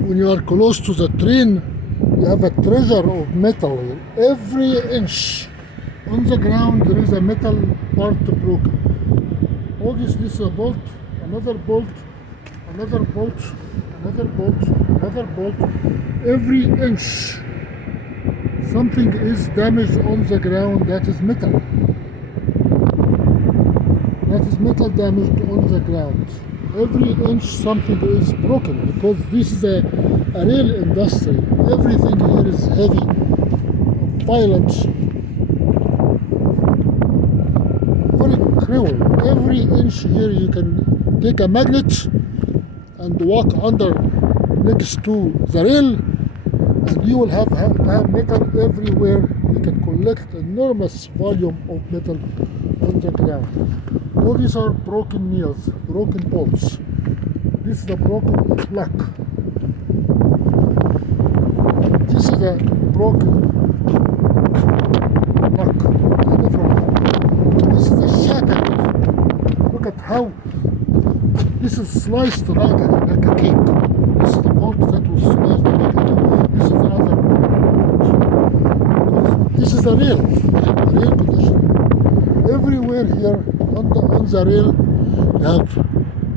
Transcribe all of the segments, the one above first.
when you are close to the train, you have a treasure of metal here. Every inch on the ground there is a metal part broken. All this is a bolt, another bolt, another bolt, another bolt, another bolt. Every inch something is damaged on the ground. That is metal. That is metal damaged on the ground. Every inch something is broken because this is a real industry. Everything here is heavy, violent, very cruel. Every inch here you can take a magnet and walk under next to the rail, and you will have metal everywhere. You can collect enormous volume of metal on the ground. All these are broken nails, broken bolts. This is a broken lock. This is a broken lock. This is a shattered. Look at how this is sliced like a cake. This is the bolt that was sliced like a cake. This is the other bolt. This is the real condition. Everywhere here on the rail, you have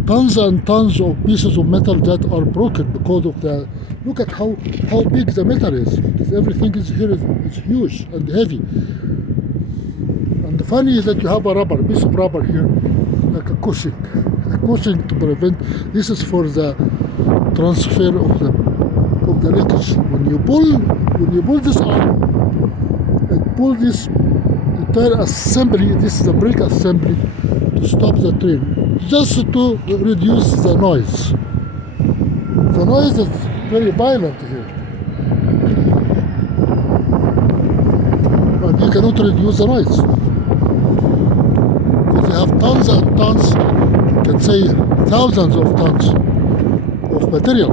tons and tons of pieces of metal that are broken because of the. Look at how big the metal is. Everything is here is huge and heavy. And the funny is that you have a piece of rubber here, like a cushion to prevent. This is for the transfer of the linkage. When you pull this arm and pull this entire assembly, this is a brake assembly to stop the train, just to reduce the noise. The noise is very violent here, and you cannot reduce the noise because you have tons and tons, you can say thousands of tons of material.